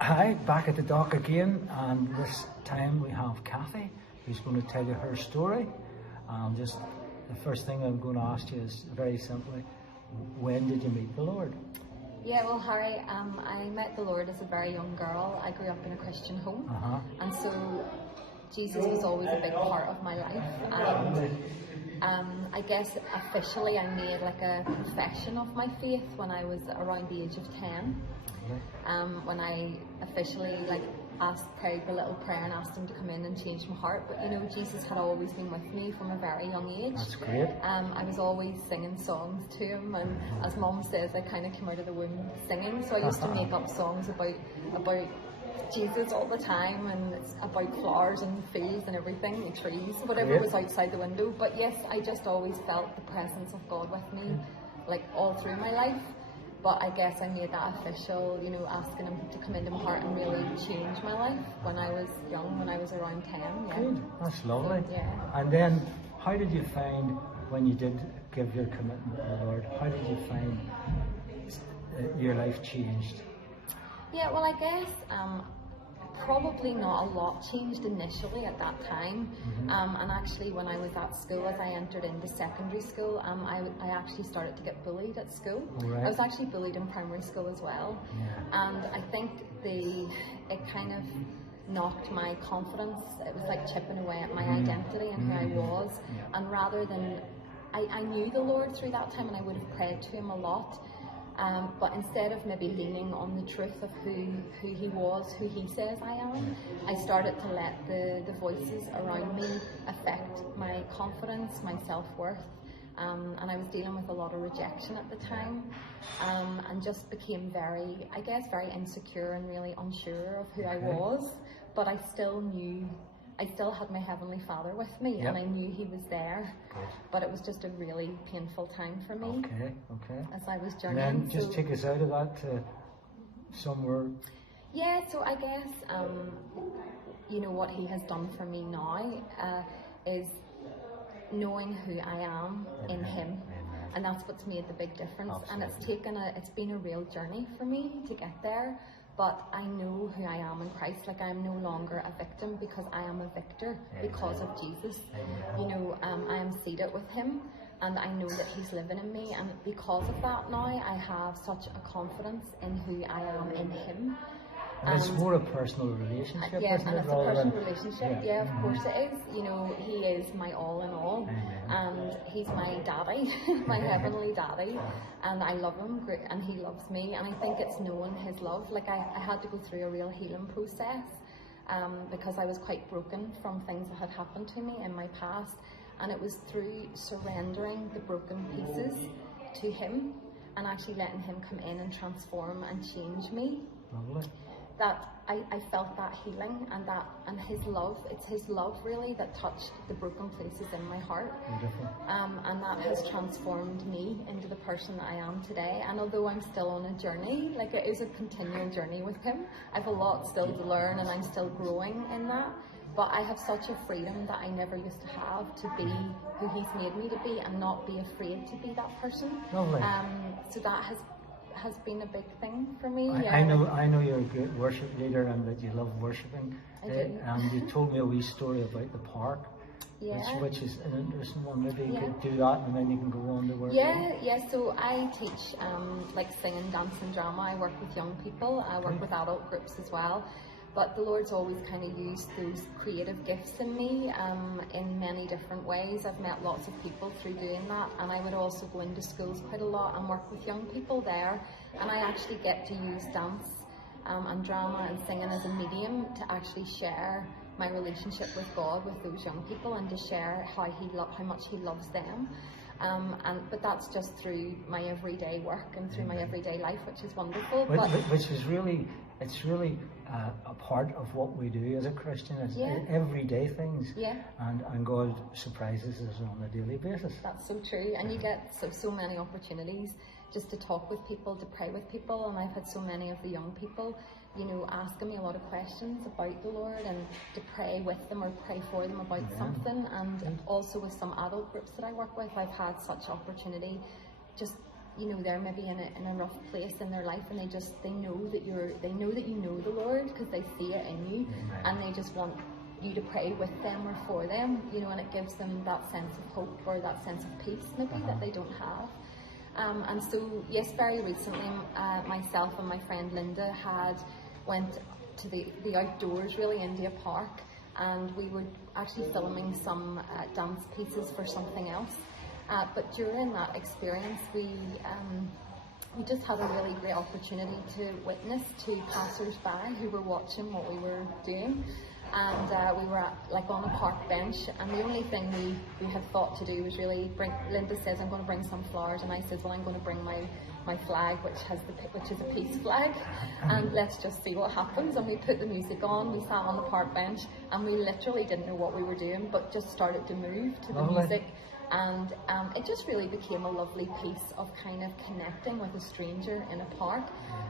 Hi, back at the dock again, and this time we have Cathy, who's going to tell you her story. Just the first thing I'm going to ask you is very simply, when did you meet the Lord? Yeah, well, Harry, I met the Lord as a very young girl. I grew up in a Christian home, and so Jesus was always a big part of my life. And I guess officially I made like a profession of my faith when I was around the age of 10. When I officially prayed the little prayer and asked him to come in and change my heart. But you know, Jesus had always been with me from a very young age. That's great. I was always singing songs to him, and as Mum says, I kind of came out of the womb singing. So I used to make up songs about Jesus all the time, and it's about flowers and fields and everything, the trees, whatever was outside the window. But yes, I just always felt the presence of God with me, like all through my life. But I guess I made that official, you know, asking him to come into my heart and really change my life when I was young, when I was around 10. Yeah. Good, that's lovely. Yeah. And then, how did you find, when you did give your commitment to the Lord, how did you find your life changed? Yeah, well, I guess probably not a lot changed initially at that time. And actually, when I was at school, as I entered into secondary school, I actually started to get bullied at school. Right. I was actually bullied in primary school as well. Yeah. And I think it kind of knocked my confidence. It was like chipping away at my identity and who I was. Yeah. And rather than, I knew the Lord through that time, and I would have prayed to him a lot. But instead of maybe leaning on the truth of who he was, who he says I am, I started to let the voices around me affect my confidence, my self-worth. And I was dealing with a lot of rejection at the time, and just became very insecure and really unsure of who I was. But I still had my Heavenly Father with me, and I knew he was there. Good. But it was just a really painful time for me. Okay. As I was journeying. And then just take us out of that to somewhere. Yeah, so I guess, you know, what he has done for me now is knowing who I am in him. And that's what's made the big difference. Absolutely. And it's been a real journey for me to get there. But I know who I am in Christ. Like, I'm no longer a victim, because I am a victor because of Jesus. You know, I am seated with him, and I know that he's living in me. And because of that now, I have such a confidence in who I am in him. And it's more a personal relationship, yeah, isn't and it? it's a personal relationship. Yeah, of course it is. You know, he is my all in all, and he's my daddy, my heavenly daddy, and I love him, and he loves me. And I think it's knowing his love. Like, I had to go through a real healing process, because I was quite broken from things that had happened to me in my past, and it was through surrendering the broken pieces to him, and actually letting him come in and transform and change me. Lovely. That I felt that healing, and his love. It's his love really that touched the broken places in my heart. Beautiful. And that has transformed me into the person that I am today. And although I'm still on a journey, like, it is a continual journey with him, I have a lot still to learn, and I'm still growing in that. But I have such a freedom that I never used to have, to be who he's made me to be and not be afraid to be that person. Lovely. So that has been a big thing for me. I know you're a great worship leader, and that you love worshipping. I do. And you told me a wee story about the park, which is an interesting one. Maybe you could do that, and then you can go on to work. Yeah. So I teach singing, dance, and drama. I work with young people. I work with adult groups as well. But the Lord's always kind of used those creative gifts in me in many different ways. I've met lots of people through doing that, and I would also go into schools quite a lot and work with young people there. And I actually get to use dance and drama and singing as a medium to actually share my relationship with God with those young people, and to share how much he loves them. But that's just through my everyday work and through my everyday life, which is wonderful. Which is really, it's really a part of what we do as a Christian. It's everyday things. Yeah. And God surprises us on a daily basis. That's so true. And you get so many opportunities just to talk with people, to pray with people. And I've had so many of the young people, you know, asking me a lot of questions about the Lord, and to pray with them or pray for them about something. And also with some adult groups that I work with, I've had such opportunity just they're maybe in a rough place in their life, and they know that you know the Lord, because they see it in you, and they just want you to pray with them or for them, and it gives them that sense of hope or that sense of peace maybe that they don't have. And so, yes, very recently, myself and my friend Linda went to the outdoors, really, India Park, and we were actually filming some dance pieces for something else. But during that experience, we just had a really great opportunity to witness to passers-by who were watching what we were doing. And we were on a park bench, and the only thing we had thought to do was really Linda says, I'm going to bring some flowers, and I says, well, I'm going to bring my flag, which is a peace flag, and let's just see what happens. And we put the music on, we sat on the park bench, and we literally didn't know what we were doing, but just started to move to the music. And it just really became a lovely piece of kind of connecting with a stranger in a park.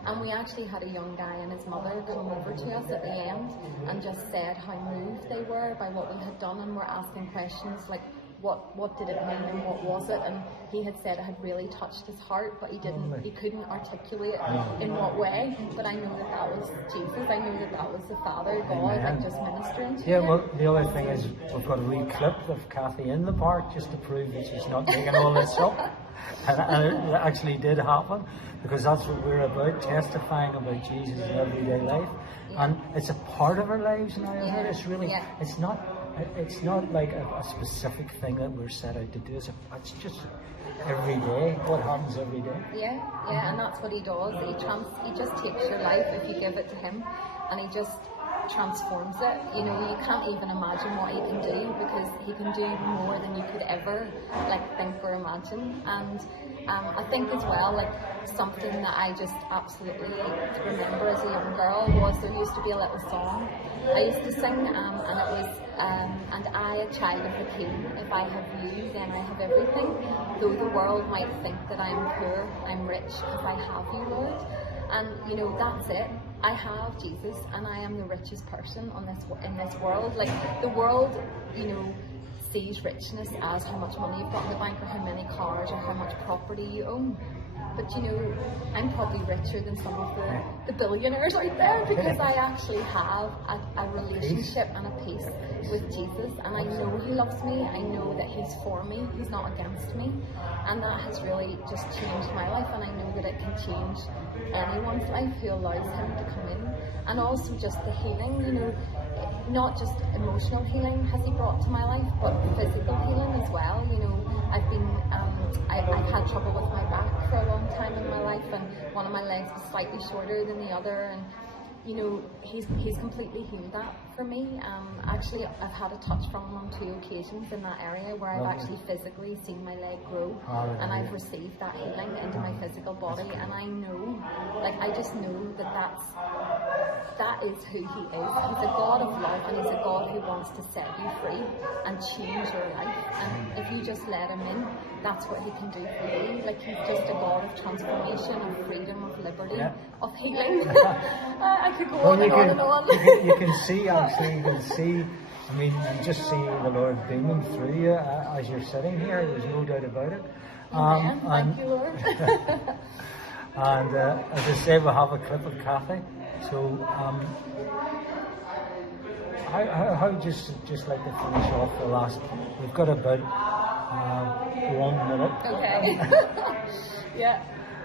And we actually had a young guy and his mother come over to us at the end and just said how moved they were by what we had done, and were asking questions like, what did it mean and what was it? And he had said it had really touched his heart, but he couldn't articulate in what way. But I know that was Jesus. I know that was the Father, God, just ministering to him. Well, the other thing is we've got a wee clip of Cathy in the park just to prove that she's not making all this up. And it actually did happen, because that's what we're about, testifying about Jesus in everyday life. And it's a part of our lives now. It's really, it's not like a specific thing that we're set out to do. It's just every day, what happens every day. And that's what he does. He just takes your life if you give it to him, and he just transforms it. You can't even imagine what he can do, because he can do more than you could ever think or imagine. And I think as well, something that I just absolutely remember as a young girl was there used to be a little song I used to sing, and it was and I, a child of the King, if I have you, then I have everything. Though the world might think that I am poor, I'm rich because I have you, Lord. And that's it. I have Jesus, and I am the richest person in this world. The world, sees richness as how much money you've got in the bank, or how many cars, or how much property you own. But I'm probably richer than some of the billionaires out there, because I actually have a relationship and a peace with Jesus, and I know he loves me. I know that he's for me, he's not against me, and that has really just changed my life, and I know that it can change anyone's life who allows him to come in. And also just the healing, not just emotional healing has he brought to my life, but physical healing as well. I've been I've had trouble with my back for a long time in my life, and one of my legs was slightly shorter than the other, and he's completely healed that for me. Actually, I've had a touch from him on 2 occasions in that area where I've actually physically seen my leg grow, and I've received that healing into my physical body. And I know, I just know that is who he is. He's a God of love, and he's a God who wants to set you free and change your life. And if you just let him in, that's what he can do for you. He's just a God of transformation, of freedom, of liberty, of healing. I could go on and on and on. You can see, I mean, you just see the Lord beaming through you as you're sitting here. There's no doubt about it. Thank you, Lord. And as I say, we'll have a clip of Cathy. So, how just like to finish off the last? We've got about 1 minute. Okay. Yeah.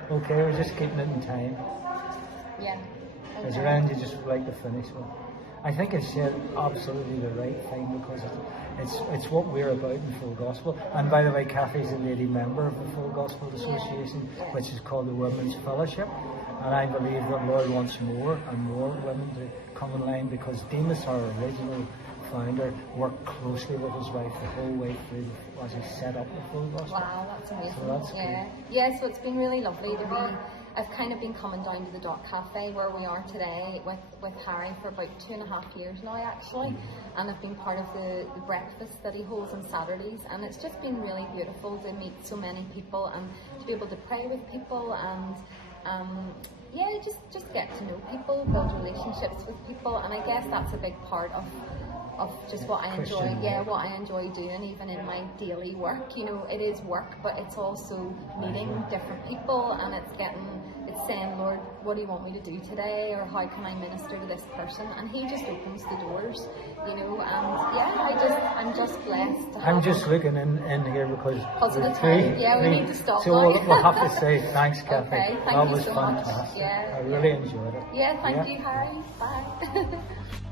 Okay, we're just keeping it in time. Yeah. Okay. Is there anything you just would like to finish with? I think it's said absolutely the right thing, because it's what we're about in Full Gospel. And by the way, Cathy's a lady member of the Full Gospel Association, which is called the Women's Fellowship. And I believe that Lord wants more and more women to come in line, because Demas, our original founder, worked closely with his wife the whole way through as he set up the Full Gospel. Wow, that's amazing. So that's cool. Yeah, so it's been really lovely to be. I've kind of been coming down to the Dot Cafe where we are today with Harry for about 2.5 years now, actually, and I've been part of the breakfast that he holds on Saturdays, and it's just been really beautiful to meet so many people and to be able to pray with people, and yeah, just get to know people, build relationships with people, and I guess that's a big part of just what I enjoy. Christian Yeah, work. what I enjoy doing, even in my daily work. You know, it is work, but it's also meeting different people, and it's saying, Lord, what do you want me to do today, or how can I minister to this person? And He just opens the doors, you know. And yeah, I'm just blessed. To I'm have just looking in here because of the there's time. Yeah, we need to stop So now. we'll have to say thanks, Cathy. Okay, thank That you was so much. fantastic. Yeah, I really enjoyed it. yeah, thank you, Harry. Bye.